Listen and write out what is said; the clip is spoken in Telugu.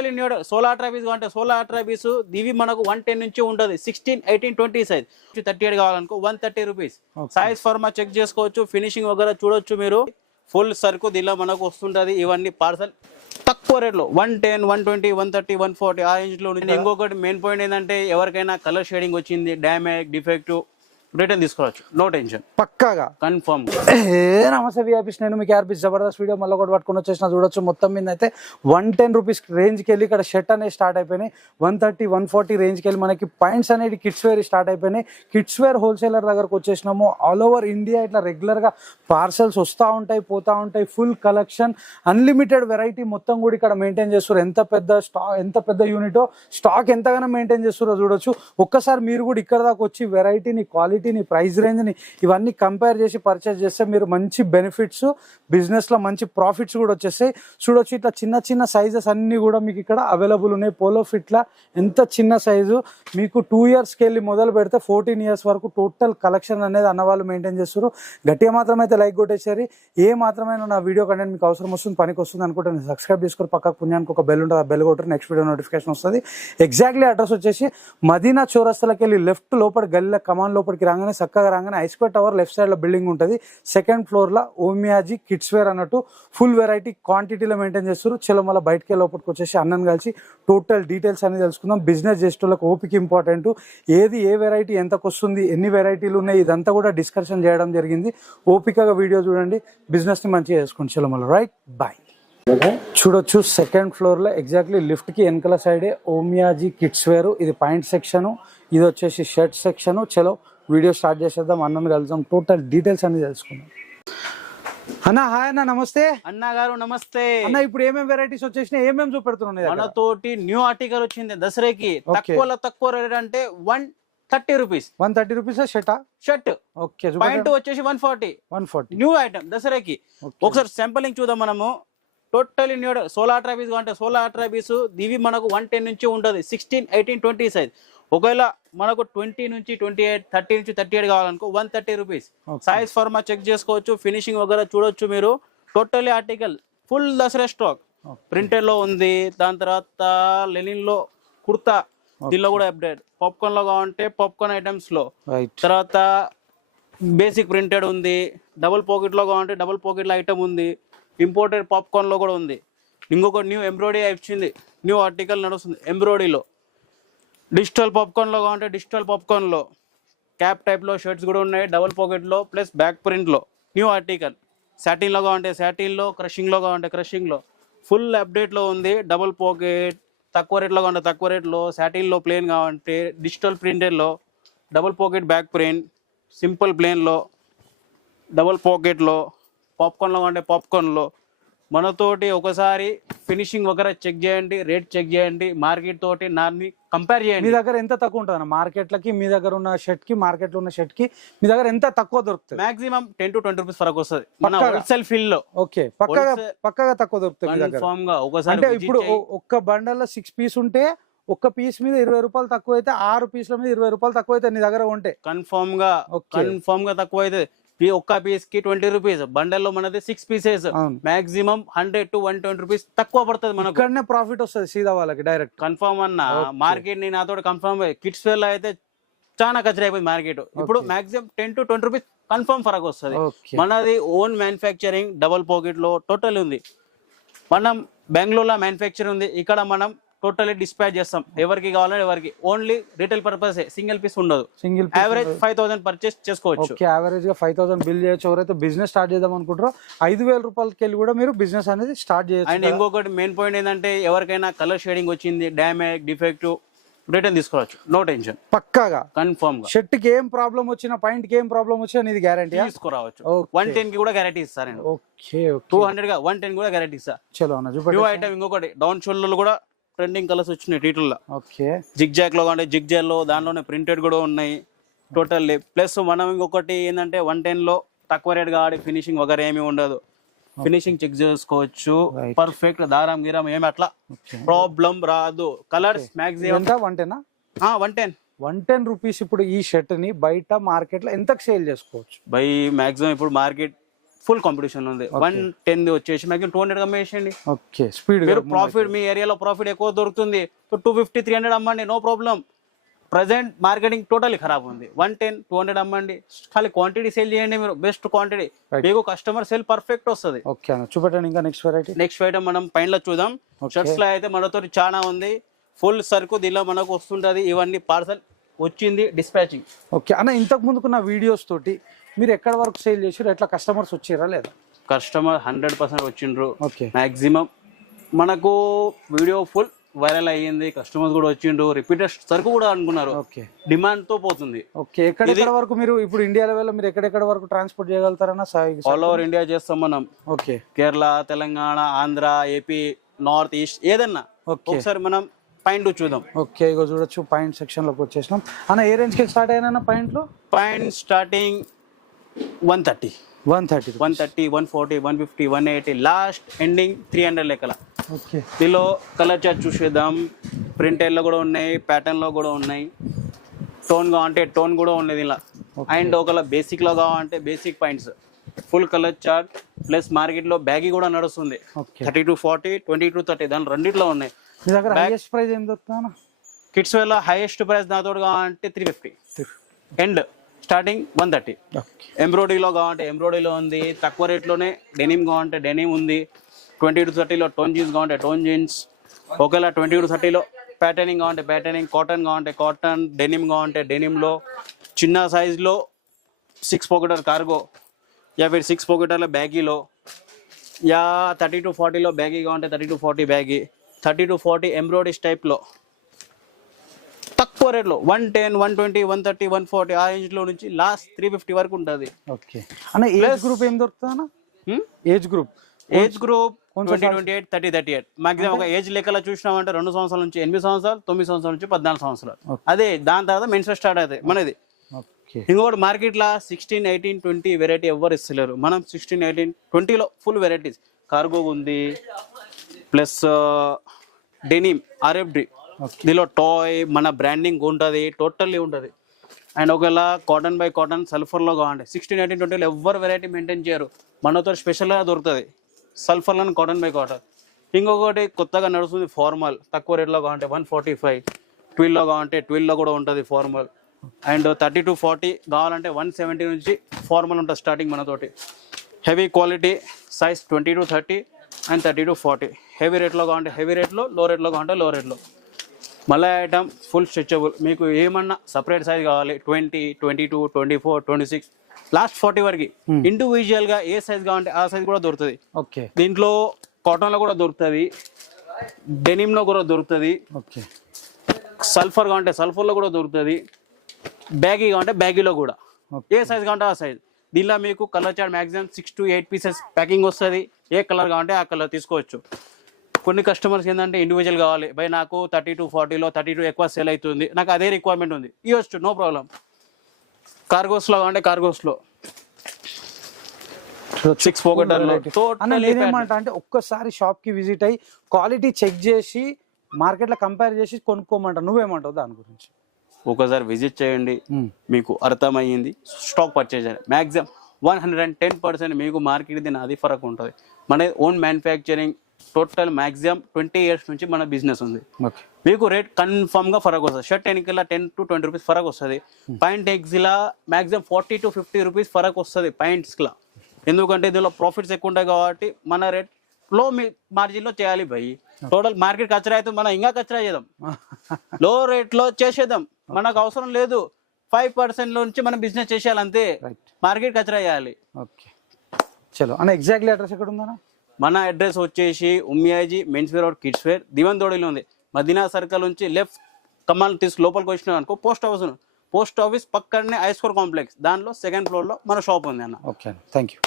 టోటలీ న్యూ సోలా ట్రాబీస్ అంటే సోలా ట్రాబీస్ ఇవి మనకు 110 నుంచి ఉంటుంది 16, 18, 20 సైజ్ 38 కావాలనుకో 130 రూపీస్ సైజ్ ఫార్మా చెక్ చేసుకోవచ్చు ఫినిషింగ్ వగేరా చూడొచ్చు మీరు ఫుల్ సరుకు దీనిలో మనకు వస్తుంటది ఇవన్నీ పార్సల్ తక్కువ రేట్లో 110, 120, 130, 140 ఆ రేంజ్ లో. ఇంకొకటి మెయిన్ పాయింట్ ఏంటంటే ఎవరికైనా కలర్ షేడింగ్ వచ్చింది డ్యామేజ్ డిఫెక్ట్ రిటర్న్ తీసుకోవచ్చు నో టెన్షన్ పక్కాగా కన్ఫర్మ్. నమస్తే విఐపీస్ నేను మీకు ఆర్పీస్ జబర్దస్త్ వీడియో మళ్ళీ కూడా పట్టుకొని వచ్చేసిన చూడొచ్చు మొత్తం మీద అయితే 110 రూపీస్ రేంజ్కి వెళ్ళి ఇక్కడ షర్ట్ అనేది స్టార్ట్ అయిపోయినాయి 130, 140 రేంజ్కి వెళ్ళి మనకి పాయింట్స్ అనేది కిడ్స్ వేర్ స్టార్ట్ అయిపోయినాయి. కిడ్స్ వేర్ హోల్సేలర్ దగ్గరకు వచ్చేసినాము. ఆల్ ఓవర్ ఇండియా ఇట్లా రెగ్యులర్గా పార్సల్స్ వస్తూ ఉంటాయి పోతూ ఉంటాయి. ఫుల్ కలెక్షన్ అన్లిమిటెడ్ వెరైటీ మొత్తం కూడా ఇక్కడ మెయింటైన్ చేస్తారు. ఎంత పెద్ద యూనిటో స్టాక్ ఎంతగానో మెయింటైన్ చేస్తారో చూడొచ్చు. ఒక్కసారి మీరు కూడా ఇక్కడ దాకా వచ్చి వెరైటీని క్వాలిటీని ప్రైస్ రేంజ్ని ఇవన్నీ కంపేర్ చేసి పర్చేస్ చేస్తే మీరు మంచి బెనిఫిట్స్ బిజినెస్లో మంచి ప్రాఫిట్స్ కూడా వచ్చేస్తాయి. చూడొచ్చు ఇట్లా చిన్న చిన్న సైజెస్ అన్నీ కూడా మీకు ఇక్కడ అవైలబుల్ ఉన్నాయి. పోలో ఫిట్లా ఎంత చిన్న సైజు మీకు 2 ఇయర్స్కి వెళ్ళి మొదలు పెడితే 14 ఇయర్స్ వరకు టోటల్ కలెక్షన్ అనేది అన్నవాళ్ళు మెయింటైన్ చేస్తారు. గట్టిగా మాత్రమైతే లైక్ కొట్టేసారి ఏ మాత్రమైనా నా వీడియో కంటెంట్ మీకు అవసరం వస్తుంది పనికి వస్తుంది అనుకుంటే నేను సబ్స్క్రైబ్ చేసుకొని పక్కకు పుణ్యానికి ఒక బెల్ ఉంటుంది. ఆ బెల్ కొట్టరు నెక్స్ట్ వీడియో నోటిఫికేషన్ వస్తుంది. ఎగ్జాక్ట్లీ అడ్రస్ వచ్చేసి మదీనా చౌరస్తాలకి వెళ్ళి లెఫ్ట్ లోపల గల్లీలో కమాన్ లోపలికి రాగానే చక్కగా రాగానే ఐస్క్వేర్ టవర్ లెఫ్ట్ సైడ్ లో బిల్డింగ్ ఉంటుంది. సెకండ్ ఫ్లోర్ లో ఓమియాజీ కిడ్స్ వేర్ అన్నట్టు ఫుల్ వెరైటీ క్వాంటిటీలో మెయింటైన్ చేస్తారు. చలో మళ్ళీ బయటకి లోపలికి వచ్చేసి అన్నను కలిసి టోటల్ డీటెయిల్స్ అనేది తెలుసుకుందాం. బిజినెస్ చేసేటోళ్ళకి ఓపిక ఇంపార్టెంట్. ఏది ఏ వెరైటీ ఎంతకు వస్తుంది ఎన్ని వెరైటీలు ఉన్నాయి ఇదంతా కూడా డిస్కషన్ చేయడం జరిగింది. ఓపికగా వీడియో చూడండి బిజినెస్ ని మంచిగా చేసుకోండి. చలో మళ్ళీ రైట్ బాయ్. చూడొచ్చు సెకండ్ ఫ్లోర్ లో ఎగ్జాక్ట్లీ లిఫ్ట్ కి వెనకల సైడే ఓమియాజీ కిడ్స్ వేర్. ఇది పాయింట్ సెక్షన్ ఇది వచ్చేసి షర్ట్ సెక్షన్. చలో వీడియో స్టార్ట్ చేసేద్దాం. అన్నను కలుద్దాం టోటల్ డీటెయిల్స్ అన్ని తెలుసుకుందాం. అన్న హాయ్ అన్న నమస్తే. అన్న గారు నమస్తే అన్న. ఇప్పుడు ఏమేమి వెరైటీస్ వచ్చేసినాయి ఏమేమి చూపెడుతున్నాయి? మనతోటి న్యూ ఆర్టికల్ వచ్చింది దసరాకి తక్కువ రేట్ అంటే 130 rupees 130 rupees shirt. Okay point వచ్చేసి 140 న్యూ ఐటమ్ దసరాకి. ఒకసారి శాంపలింగ్ చూద్దాం మనము. టోటలీ న్యూ సోలా ట్రాబీస్ అంటే సోలా ట్రాబీస్ ఇవి మనకు 110 నుంచి ఉంటుంది 16, 18, 20 సైజ్. ఒకవేళ మనకు 20 నుంచి 28, 30 నుంచి 38 కావాలనుకో 130 రూపీస్ సైజ్ ఫార్మా చెక్ చేసుకోవచ్చు ఫినిషింగ్ వగేరా చూడొచ్చు మీరు. Totally article full Dasara stock printed లో ఉంది. దాని తర్వాత లెనిన్ లో కుర్తా దీనిలో కూడా అప్డేట్. పాప్కార్న్ లో కావాలంటే పాప్కార్న్ ఐటమ్స్ లో తర్వాత బేసిక్ ప్రింటెడ్ ఉంది. డబుల్ పాకెట్ లో కావాలంటే డబుల్ పాకెట్ లో ఐటమ్ ఉంది. ఇంపోర్టెడ్ పాప్కార్న్ లో కూడా ఉంది. ఇంకొక న్యూ ఎంబ్రాయిడరీ వచ్చింది న్యూ ఆర్టికల్ నడుస్తుంది ఎంబ్రాయిడరీలో. డిజిటల్ పాప్కార్న్ లో కావాలంటే డిజిటల్ పాప్కార్న్ లో క్యాప్ టైప్ లో షర్ట్స్ కూడా ఉన్నాయి డబుల్ పాకెట్ లో ప్లస్ బ్యాక్ ప్రింట్ లో న్యూ ఆర్టికల్. సాటిన్ లో కావాలంటే సాటిన్ లో క్రషింగ్ లో కావాలంటే క్రషింగ్ లో ఫుల్ అప్డేట్ లో ఉంది. డబుల్ పాకెట్ తక్కువ రేట్లో కావాలంటే తక్కువ రేట్లో సాటిన్ లో ప్లేన్ కావాలంటే డిజిటల్ ప్రింటెడ్ లో double pocket back print simple plain లో డబుల్ పాకెట్ లో పాప్కార్న్ లో కావాలంటే పాప్కార్న్ లో. మనతోటి ఒకసారి ఫినిషింగ్ వగేరా చెక్ చేయండి రేట్ చెక్ చేయండి మార్కెట్ తోటి నార్ని కంపేర్ చేయండి. మీ దగ్గర ఎంత తక్కువ ఉంటుంది మార్కెట్లకి మీ దగ్గర ఉన్న షర్ట్ కి మార్కెట్ లో ఉన్న షర్ట్ కి మీ దగ్గర ఎంత తక్కువ దొరుకుతుంది? మాక్సిమం 10 to 20 రూపీస్ ఫరక్ వస్తుంది మన హోల్సేల్ ఫీల్డ్ లో. ఓకే పక్కగా తక్కువ దొరుకుతుంది కన్ఫర్మ్ గా. ఒకసారి అంటే ఇప్పుడు ఒక్క బండల్ లో 6 పీస్ ఉంటే ఒక్క పీస్ మీద 20 రూపాయలు తక్కువ అయితే 6 పీస్ల మీద 20 రూపాయలు తక్కువ అయితే నీ దగ్గర ఉంటే కన్ఫర్మ్ గా తక్కువ అయితే. ఒక్క పీస్ కి 20 రూపీస్ బండల్ లో మనది 6 పీసెస్ మాక్సిమం 100 to 120 రూపీస్ తక్కువ పడుతుంది మనకు. ఇక్కడనే ప్రాఫిట్ వస్తుంది సీదా వాళ్ళకి డైరెక్ట్. కన్ఫర్మ్ అన్న మార్కెట్ ని నాతో కన్ఫర్మ్. కిడ్స్ వేర్ లో అయితే చాలా కచరా అయిపోయింది మార్కెట్. ఇప్పుడు మాక్సిమం 10 to 20 రూపీస్ కన్ఫర్మ్ ఫరక్ వస్తుంది. మనది ఓన్ మ్యానుఫ్యాక్చరింగ్ డబుల్ పాకెట్ లో టోటల్ ఉంది. మనం బెంగళూరులో మ్యానుఫ్యాక్చరింగ్ ఉంది. ఇక్కడ మనం టోటల్లీ డిస్పాచ్ చేస్తాం ఎవరికి కావాలంటే ఎవరికి. Only retail purpose single piece ఉండదు. యావరేజ్ 5000 పర్చేస్ చేసుకోవచ్చు. యావరేజ్ గా 5000 బిల్ చేయొచ్చు. ఎవరైతే బిజినెస్ స్టార్ట్ చేద్దాం అనుకుంటారో 5000 రూపాయలకి వెళ్ళి కూడా మీరు బిజినెస్ అనేది స్టార్ట్ చేయొచ్చు. అండ్ ఇంకొకటి మెయిన్ పాయింట్ ఏంటంటే ఎవరికైనా కలర్ షేడింగ్ వచ్చింది డ్యామేజ్ డిఫెక్ట్ రిటర్న్ తీసుకోవచ్చు నో టెన్షన్ పక్కాగా కన్ఫర్మ్ గా. షర్ట్ కి ఏం ప్రాబ్లం వచ్చినా పాయింట్ కి ఏం ప్రాబ్లం వచ్చినా నీది గ్యారంటీ తీసుకురావచ్చు. 110 కి కూడా గ్యారంటీ ఇస్తాను. ఓకే 200 గా 110 కూడా గ్యారంటీ ఇస్తా. చలో అన్న చూడండి న్యూ ఐటమ్. ఇంకొకటి డౌన్ షోల్డర్ కూడా ట్రెండింగ్ కలర్స్ వచ్చినాయి టీటుల్లో. ఓకే జిగ్ జాక్ లో అంటే జిగ్ జాక్ లో దానిలోనే ప్రింటెడ్ కూడా ఉన్నాయి టోటల్లీ. ప్లస్ మనం ఇంకొకటి ఏంటంటే 110 లో తక్కువ రేట్ కావాలి ఫినిషింగ్ వగేరా ఏమి ఉండదు. ఫినిషింగ్ చెక్ చేసుకోవచ్చు పర్ఫెక్ట్ దారం గిరం ఏమి అట్లా ప్రాబ్లం రాదు. Colours maximum 110 rupees. ఇప్పుడు ఈ షర్ట్ ని బయట మార్కెట్ లో ఎంతకు సేల్ చేసుకోవచ్చు? బై మాక్సిమం ఇప్పుడు మార్కెట్ ఫుల్ కాంపిటీషన్ ఉంది. 110 వచ్చేసి మ్యాక్సిమం 200 అమ్మేసేయండి. ఓకే స్పీడ్ మీరు ప్రాఫిట్ మీ ఏరియాలో ప్రాఫిట్ ఎక్కువ దొరుకుతుంది. 250 300 అమ్మండి, no problem. Present marketing totally ఖరాబ్ ఉంది. 110 200 అమ్మండి, ఖాళీ క్వాంటిటీ సేల్ చేయండి మీరు, బెస్ట్ క్వాంటిటీ, మీకు కస్టమర్ సేల్ పర్ఫెక్ట్ వస్తుంది. ఓకే అన్న చూపెట్టండి ఇంకా నెక్స్ట్ వెరైటీ. నెక్స్ట్ ఐటమ్ మనం పైన చూద్దాం. షర్ట్స్ లో అయితే మనతో చాలా ఉంది, ఫుల్ సరుకు దీనిలో మనకు వస్తుంటది. ఇవన్నీ పార్సల్ వచ్చింది, డిస్పాచింగ్. ఓకే అన్న, ఇంతకు ముందుకున్న వీడియోస్ తోటి మీరు ఎక్కడ వరకు సేల్ చేసారు, ఎట్లా కస్టమర్స్ వచ్చారా లేదా? కస్టమర్ 100% వచ్చిండ్రు. ఓకే మాక్సిమం మనకు వీడియో ఫుల్ వైరల్ అయ్యింది, కస్టమర్స్ కూడా వచ్చిండ్రు, రిపీటెడ్ సరుకు కూడా అనుకున్నారు. ఓకే డిమాండ్ తో పోతుంది. ఓకే ఎక్కడ వరకు మీరు ఇప్పుడు ఇండియా లెవెల్లో మీరు ఎక్కడెక్కడ వరకు ట్రాన్స్పోర్ట్ చేయగలుగుతారన్నా? ఆల్ ఓవర్ ఇండియా చేస్తాం మనం. Okay Kerala, Telangana, Andhra, AP, north east ఏదన్నా. ఒకసారి మనం పాయింట్ చూద్దాం. ఓకే ఇగో చూడొచ్చు, పాయింట్ సెక్షన్ లోకి వచ్చేసినాం అన్న. ఏ రేంజ్ కి స్టార్ట్ అయినా పాయింట్లు? పాయింట్ స్టార్టింగ్ 130, 140, 140, 150, 180, లాస్ట్ ఎండింగ్ 300 లెక్కల. ఓకే దీనిలో కలర్ చార్ట్ చూసేద్దాం. ప్రింటెడ్ లో కూడా ఉన్నాయి, ప్యాటర్న్ లో కూడా ఉన్నాయి, టోన్ కావాలంటే టోన్ కూడా ఉన్నాయి దీనిలో. అండ్ ఒకవేళ బేసిక్ లో కావాలంటే basic points, full colour chart plus market లో బ్యాగీ కూడా నడుస్తుంది. 30 to 40, 20 to 30 దాని రెండిట్లో ఉన్నాయి. మీ దగ్గర హైయెస్ట్ ప్రైస్ ఏం దొరుకుతుందా? కిడ్స్ వేర్ లో హైయెస్ట్ ప్రైస్ నాతో కావాలంటే 350 అండ్ స్టార్టింగ్ 130. ఎంబ్రాయిడరీలో కావాలంటే ఎంబ్రాయిడరీలో ఉంది, తక్కువ రేట్లోనే డెనిమ్ కావాలంటే డెనిమ్ ఉంది. 20 to 30లో టోన్ జీన్స్ కావాలంటే టోన్ జీన్స్. ఒకవేళ 20 to 30లో ప్యాటర్నింగ్ కావాలంటే ప్యాటర్నింగ్, కాటన్ కావాలంటే కాటన్, డెనిమ్ కావాలంటే డెనిమ్లో, చిన్న సైజ్లో 6 పాకెటర్ కార్గో యా ఫిర్ 6 పాకెటర్ల బ్యాగీలో, యా 30 to 40లో బ్యాగీ కావాలంటే 30 to 40 బ్యాగీ, 30 to 40 ఎంబ్రాయిడరీస్ టైప్లో తక్కువ రేట్లో 110, 120, 130, 140 ఆ రేంజ్ లో నుంచి లాస్ట్ 350 వరకు ఉంటుంది. ఓకే అన్న ఏజ్ గ్రూప్ ఏం దొరుకుతుందా? Age group 28, 30, 38 maximum. ఒక ఏజ్ లెక్కలో చూసినామంటే 2 సంవత్సరాల నుంచి 8 సంవత్సరాలు, 9 సంవత్సరాల నుంచి 14 సంవత్సరాలు. అదే దాని తర్వాత మెన్స్ స్టార్ట్ అవుతాయి మనది. ఇంకోటి మార్కెట్ లా 16, 18, 20 వెరైటీ ఎవరు ఇస్తలేరు. మనం 16, 18, 20లో ఫుల్ వెరైటీస్. కార్గో ఉంది, ప్లస్ డెనిమ్, RFD, దీనిలో టాయ్ మన బ్రాండింగ్ ఉంటుంది, టోటల్లీ ఉంటుంది. అండ్ ఒకవేళ కాటన్ బై కాటన్ సల్ఫర్లో కావాలంటే 16, 18, 20లో ఎవరు వెరైటీ మెయింటైన్ చేయరు, మనతో స్పెషల్గా దొరుకుతుంది సల్ఫర్లో కాటన్ బై కాటన్. ఇంకొకటి కొత్తగా నడుస్తుంది ఫార్మల్, తక్కువ రేట్లో కావాలంటే 145, 12లో కావాలంటే 12లో కూడా ఉంటుంది ఫార్మల్. అండ్ 30 to 40 కావాలంటే 170 నుంచి ఫార్మల్ ఉంటుంది స్టార్టింగ్ మనతోటి. Heavy quality size 20 to 30 and 30 to 40. Heavy రేట్లో కావాలంటే హెవీ రేట్లో, లో రేట్లో కావాలంటే లో రేట్లో. మళ్ళీ ఐటమ్ ఫుల్ స్ట్రెచబుల్, మీకు ఏమన్నా సపరేట్ సైజ్ కావాలి 20, 22, 24, 26 లాస్ట్ 40 వరకు ఇండివిజువల్గా ఏ సైజ్ కావాలంటే ఆ సైజ్ కూడా దొరుకుతుంది. ఓకే దీంట్లో కాటన్లో కూడా దొరుకుతుంది, డెనిమ్లో కూడా దొరుకుతుంది, ఓకే సల్ఫర్ కావాలంటే సల్ఫర్లో కూడా దొరుకుతుంది, బ్యాగీ కావాలంటే బ్యాగీలో కూడా. ఏ సైజ్ కావాలంటే ఆ సైజ్. దీనిలో మీకు colour chart maximum 6 to 8 pieces packing వస్తుంది. ఏ కలర్ కావాలంటే ఆ కలర్ తీసుకోవచ్చు. కొన్ని కస్టమర్స్ ఏంటంటే ఇండివిజువల్ కావాలి, బై నాకు 30 to 40లో 32 ఎక్కువ సేల్ అవుతుంది, నాకు అదే రిక్వైర్మెంట్ ఉంది, ఇవ్వచ్చు, నో ప్రాబ్లం. కార్గోస్లో కావాలంటే కార్గోస్లో 6 పాకెటర్లో. నేనేమంటా అంటే ఒక్కసారి షాప్ కి విజిట్ అయ్యి క్వాలిటీ చెక్ చేసి మార్కెట్ లో కంపేర్ చేసి కొనుక్కోమంటా, నువ్వేమంటావు దాని గురించి? ఒకసారి విజిట్ చేయండి, మీకు అర్థమయ్యింది, స్టాక్ పర్చేజ్ చేయండి. మ్యాక్సిమం 110% మీకు మార్కెట్ దీని అది ఫరక్ ఉంటుంది. మన own manufacturing total maximum 20 years నుంచి మన బిజినెస్ ఉంది. మీకు రేట్ కన్ఫర్మ్ గా ఫరక్ వస్తుంది. షర్ట్ ఎన్నికల్లా 10 to 20 రూపీస్ ఫరక్ వస్తుంది. పాయింట్ ఎగ్స్లా మ్యాక్సిమం 40 to 50 రూపీస్ ఫరక్ వస్తుంది పాయింట్స్లా. ఎందుకంటే ఇందులో ప్రాఫిట్స్ ఎక్కువ ఉంటాయి కాబట్టి మన రేట్ లో మార్జిన్ లో చేయాలి భయ్. టోటల్ మార్కెట్ కచరా అయితే మనం ఇంకా కచరా చేద్దాం, లో రేట్ లో చేసేద్దాం, మనకు అవసరం లేదు. 5% నుంచి మనం బిజినెస్ చేసేయాలి అంతే, మార్కెట్ కచరా చేయాలి. ఓకే చలో అన్న, ఎగ్జాక్ట్లీ అడ్రస్ ఎక్కడ ఉందన్న? మన అడ్రస్ వచ్చేసి Umiyaji men's wear, kids wear, దివన్ దోడిలో ఉంది. మదీనా సర్కిల్ నుంచి లెఫ్ట్ కమాల్ తీసు లోపలికి వచ్చినాం అనుకో పోస్ట్ ఆఫీస్ పక్కనే ఐస్కోర్ కాంప్లెక్స్, దానిలో 2nd floor లో మన షాప్ ఉంది అన్న. Okay thank you.